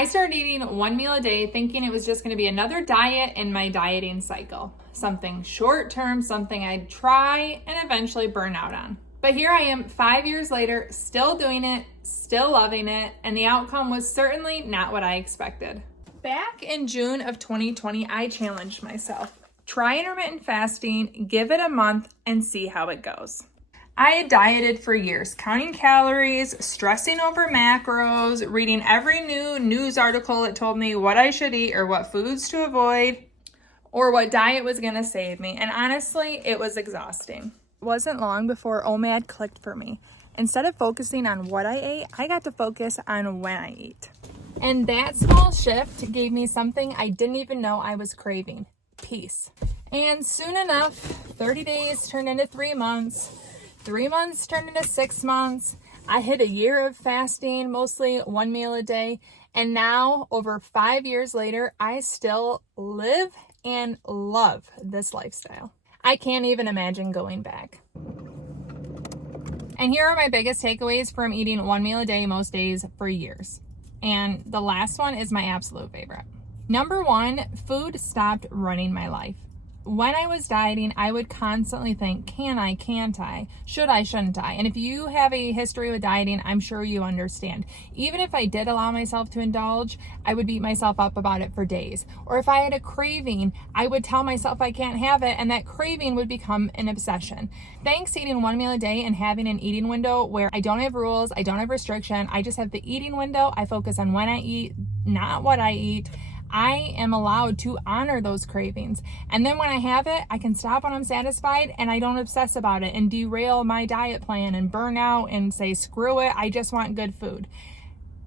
I started eating one meal a day thinking it was just going to be another diet in my dieting cycle. Something short term, something I'd try and eventually burn out on. But here I am 5 years later, still doing it, still loving it, and the outcome was certainly not what I expected. Back in June of 2020, I challenged myself. Try intermittent fasting, give it a month, and see how it goes. I had dieted for years, counting calories, stressing over macros, reading every new news article that told me what I should eat or what foods to avoid or what diet was going to save me. And honestly, it was exhausting. It wasn't long before OMAD clicked for me. Instead of focusing on what I ate, I got to focus on when I ate. And that small shift gave me something I didn't even know I was craving: peace. And soon enough, 30 days turned into 3 months. 3 months turned into 6 months. I hit a year of fasting, mostly one meal a day. And now, over 5 years later, I still live and love this lifestyle. I can't even imagine going back. And here are my biggest takeaways from eating one meal a day most days for years. And the last one is my absolute favorite. Number one, food stopped running my life. When I was dieting, I would constantly think, can I, can't I, should I, shouldn't I? And if you have a history with dieting, I'm sure you understand. Even if I did allow myself to indulge, I would beat myself up about it for days. Or if I had a craving, I would tell myself I can't have it, and that craving would become an obsession. Thanks to eating one meal a day and having an eating window where I don't have rules, I don't have restriction, I just have the eating window. I focus on when I eat, not what I eat. I am allowed to honor those cravings. And then when I have it, I can stop when I'm satisfied and I don't obsess about it and derail my diet plan and burn out and say, screw it, I just want good food.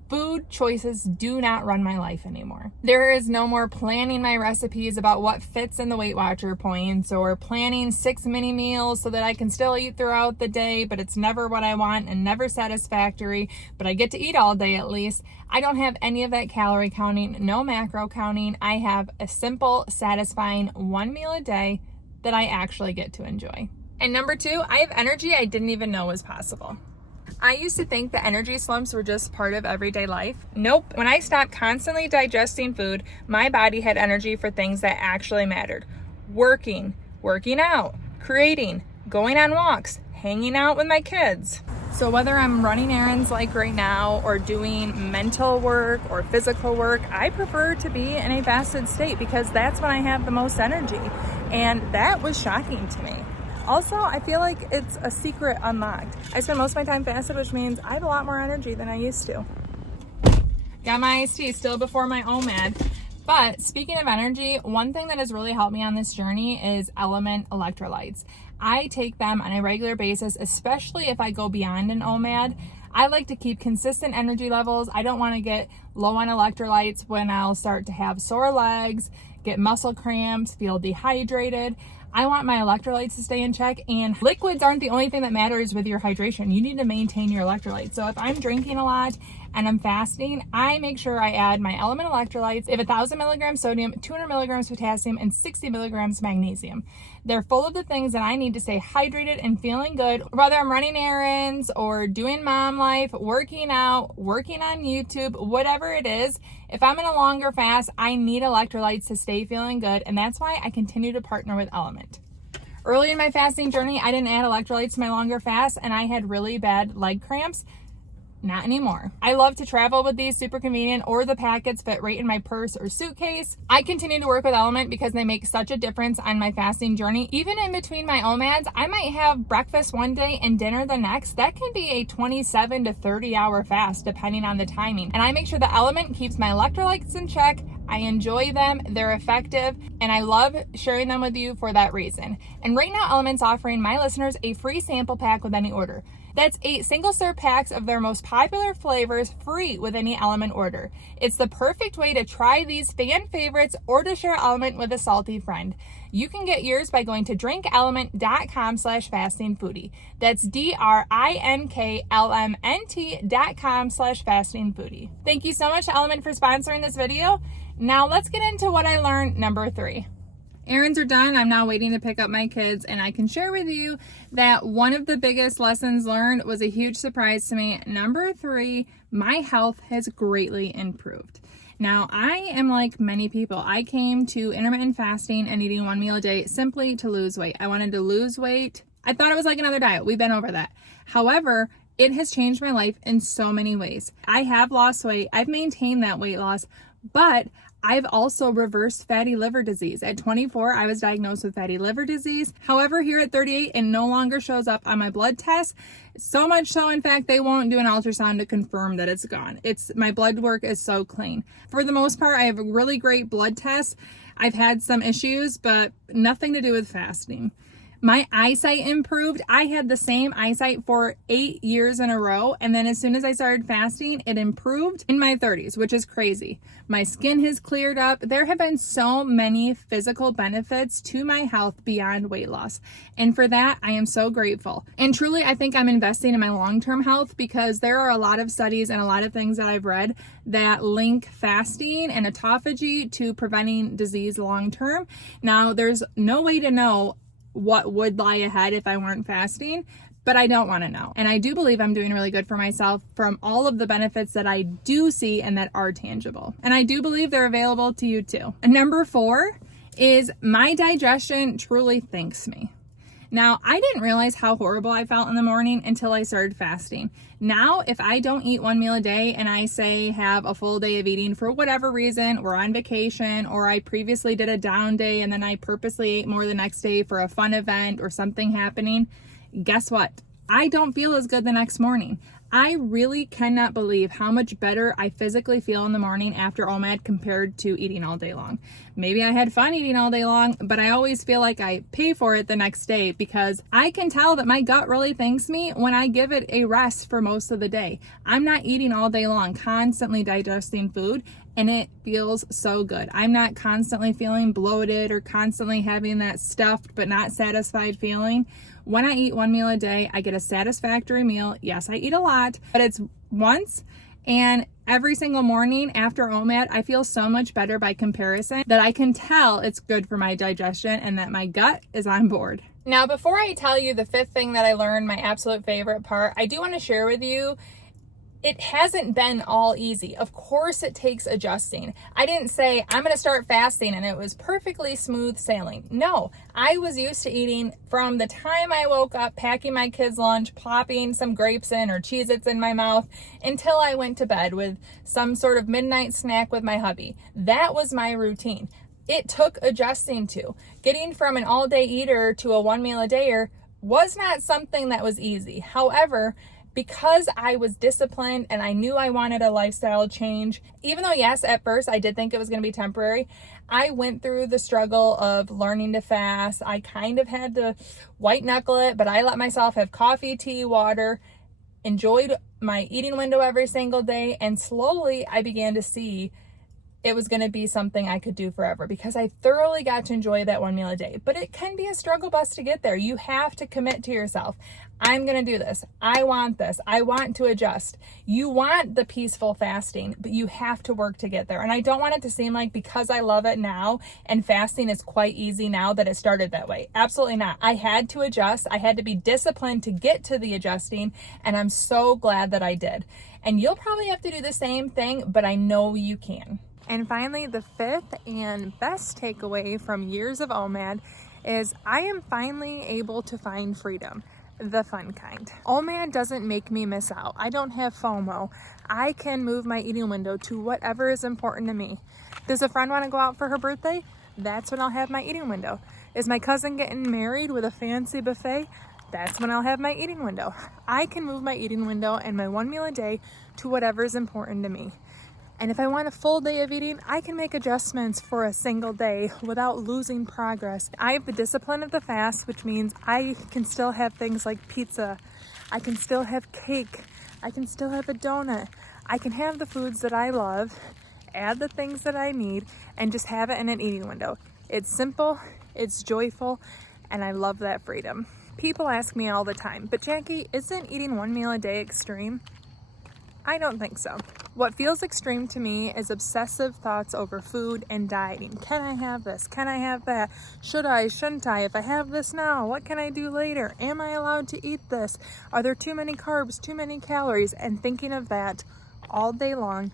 Food choices do not run my life anymore. There is no more planning my recipes about what fits in the Weight Watcher points or planning 6 mini meals so that I can still eat throughout the day, but it's never what I want and never satisfactory, but I get to eat all day at least. I don't have any of that calorie counting, no macro counting. I have a simple, satisfying one meal a day that I actually get to enjoy. And number two, I have energy I didn't even know was possible. I used to think that energy slumps were just part of everyday life. Nope. When I stopped constantly digesting food, my body had energy for things that actually mattered. Working out, creating, going on walks, hanging out with my kids. So whether I'm running errands like right now or doing mental work or physical work, I prefer to be in a fasted state because that's when I have the most energy. And that was shocking to me. Also, I feel like it's a secret unlocked. I spend most of my time fasted, which means I have a lot more energy than I used to. Got my iced tea still before my OMAD. But speaking of energy, one thing that has really helped me on this journey is Element electrolytes. I take them on a regular basis, especially if I go beyond an OMAD. I like to keep consistent energy levels. I don't want to get low on electrolytes when I'll start to have sore legs, get muscle cramps, feel dehydrated. I want my electrolytes to stay in check, and liquids aren't the only thing that matters with your hydration. You need to maintain your electrolytes. So if I'm drinking a lot and I'm fasting, I make sure I add my Element electrolytes. If 1,000 milligrams sodium, 200 milligrams potassium, and 60 milligrams magnesium. They're full of the things that I need to stay hydrated and feeling good, whether I'm running errands or doing mom life, working out, working on YouTube, whatever it is. If I'm in a longer fast, I need electrolytes to stay feeling good, and that's why I continue to partner with Element. Early in my fasting journey, I didn't add electrolytes to my longer fast, and I had really bad leg cramps. Not anymore. I love to travel with these, super convenient, or the packets fit right in my purse or suitcase. I continue to work with Element because they make such a difference on my fasting journey. Even in between my OMADs, I might have breakfast one day and dinner the next. That can be a 27 to 30 hour fast depending on the timing. And I make sure the Element keeps my electrolytes in check. I enjoy them, they're effective, and I love sharing them with you for that reason. And right now, Element's offering my listeners a free sample pack with any order. That's 8 single-serve packs of their most popular flavors free with any Element order. It's the perfect way to try these fan favorites or to share Element with a salty friend. You can get yours by going to drinkelement.com/fastingfoodie. That's drinkLMNT.com/fastingfoodie. Thank you so much to Element for sponsoring this video. Now let's get into what I learned, number 3. Errands are done. I'm now waiting to pick up my kids, and I can share with you that one of the biggest lessons learned was a huge surprise to me. Number 3, my health has greatly improved. Now, I am like many people. I came to intermittent fasting and eating one meal a day simply to lose weight. I wanted to lose weight. I thought it was like another diet. We've been over that. However, it has changed my life in so many ways. I have lost weight. I've maintained that weight loss, but I've also reversed fatty liver disease. At 24, I was diagnosed with fatty liver disease. However, here at 38, it no longer shows up on my blood test. So much so, in fact, they won't do an ultrasound to confirm that it's gone. My blood work is so clean. For the most part, I have a really great blood test. I've had some issues, but nothing to do with fasting. My eyesight improved. I had the same eyesight for 8 years in a row. And then as soon as I started fasting, it improved in my 30s, which is crazy. My skin has cleared up. There have been so many physical benefits to my health beyond weight loss. And for that, I am so grateful. And truly, I think I'm investing in my long-term health because there are a lot of studies and a lot of things that I've read that link fasting and autophagy to preventing disease long-term. Now, there's no way to know what would lie ahead if I weren't fasting, but I don't want to know. And I do believe I'm doing really good for myself from all of the benefits that I do see and that are tangible. And I do believe they're available to you too. And number 4 is my digestion truly thanks me. Now, I didn't realize how horrible I felt in the morning until I started fasting. Now, if I don't eat one meal a day and I say have a full day of eating for whatever reason, we're on vacation, or I previously did a down day and then I purposely ate more the next day for a fun event or something happening, guess what? I don't feel as good the next morning. I really cannot believe how much better I physically feel in the morning after OMAD compared to eating all day long. Maybe I had fun eating all day long, but I always feel like I pay for it the next day because I can tell that my gut really thanks me when I give it a rest for most of the day. I'm not eating all day long, constantly digesting food, and it feels so good. I'm not constantly feeling bloated or constantly having that stuffed but not satisfied feeling. When I eat one meal a day, I get a satisfactory meal. Yes, I eat a lot, but it's once, and every single morning after OMAD, I feel so much better by comparison that I can tell it's good for my digestion and that my gut is on board. Now, before I tell you the 5th thing that I learned, my absolute favorite part, I do want to share with you it hasn't been all easy. Of course it takes adjusting. I didn't say I'm going to start fasting and it was perfectly smooth sailing. No, I was used to eating from the time I woke up, packing my kids' lunch, plopping some grapes in or Cheez-Its in my mouth until I went to bed with some sort of midnight snack with my hubby. That was my routine. It took adjusting to. Getting from an all-day eater to a one meal a dayer was not something that was easy. However, because I was disciplined and I knew I wanted a lifestyle change, even though, yes, at first I did think it was going to be temporary, I went through the struggle of learning to fast. I kind of had to white knuckle it, but I let myself have coffee, tea, water, enjoyed my eating window every single day, and slowly I began to see it was going to be something I could do forever because I thoroughly got to enjoy that one meal a day. But it can be a struggle bus to get there. You have to commit to yourself. I'm going to do this. I want this. I want to adjust. You want the peaceful fasting, but you have to work to get there. And I don't want it to seem like because I love it now and fasting is quite easy now that it started that way. Absolutely not. I had to adjust. I had to be disciplined to get to the adjusting. And I'm so glad that I did. And you'll probably have to do the same thing, but I know you can. And finally, the 5th and best takeaway from years of OMAD is I am finally able to find freedom, the fun kind. OMAD doesn't make me miss out. I don't have FOMO. I can move my eating window to whatever is important to me. Does a friend want to go out for her birthday? That's when I'll have my eating window. Is my cousin getting married with a fancy buffet? That's when I'll have my eating window. I can move my eating window and my one meal a day to whatever is important to me. And if I want a full day of eating, I can make adjustments for a single day without losing progress. I have the discipline of the fast, which means I can still have things like pizza. I can still have cake. I can still have a donut. I can have the foods that I love, add the things that I need, and just have it in an eating window. It's simple, it's joyful, and I love that freedom. People ask me all the time, but Jackie, isn't eating one meal a day extreme? I don't think so. What feels extreme to me is obsessive thoughts over food and dieting. Can I have this? Can I have that? Should I? Shouldn't I? If I have this now, what can I do later? Am I allowed to eat this? Are there too many carbs, too many calories? And thinking of that all day long,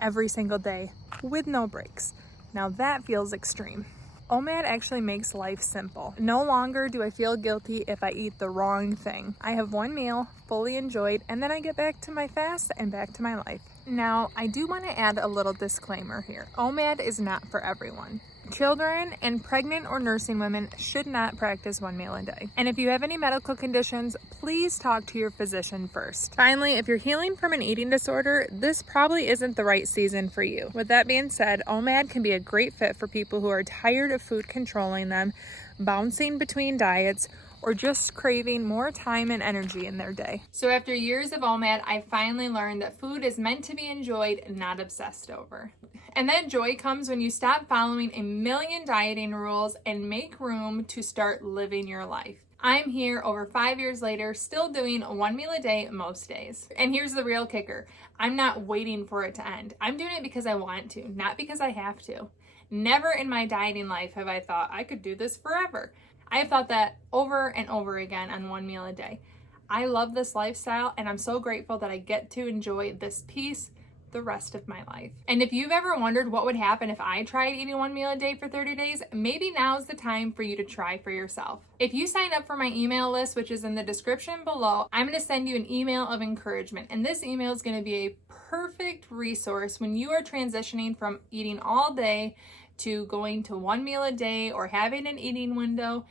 every single day with no breaks. Now that feels extreme. OMAD actually makes life simple. No longer do I feel guilty if I eat the wrong thing. I have one meal, fully enjoyed, and then I get back to my fast and back to my life. Now, I do want to add a little disclaimer here. OMAD is not for everyone. Children and pregnant or nursing women should not practice one meal a day. And if you have any medical conditions, please talk to your physician first. Finally, if you're healing from an eating disorder, this probably isn't the right season for you. With that being said, OMAD can be a great fit for people who are tired of food controlling them, bouncing between diets, or just craving more time and energy in their day. So after years of OMAD, I finally learned that food is meant to be enjoyed, not obsessed over. And that joy comes when you stop following a million dieting rules and make room to start living your life. I'm here over 5 years later, still doing one meal a day most days. And here's the real kicker. I'm not waiting for it to end. I'm doing it because I want to, not because I have to. Never in my dieting life have I thought I could do this forever. I have thought that over and over again on one meal a day. I love this lifestyle and I'm so grateful that I get to enjoy this piece the rest of my life. And if you've ever wondered what would happen if I tried eating one meal a day for 30 days, maybe now's the time for you to try for yourself. If you sign up for my email list, which is in the description below, I'm going to send you an email of encouragement. And this email is going to be a perfect resource when you are transitioning from eating all day to going to one meal a day or having an eating window.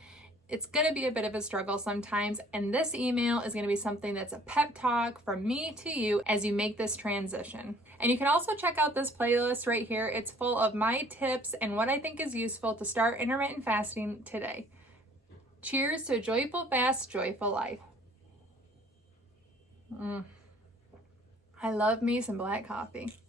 It's going to be a bit of a struggle sometimes, and this email is going to be something that's a pep talk from me to you as you make this transition. And you can also check out this playlist right here. It's full of my tips and what I think is useful to start intermittent fasting today. Cheers to a joyful fast, joyful life. I love me some black coffee.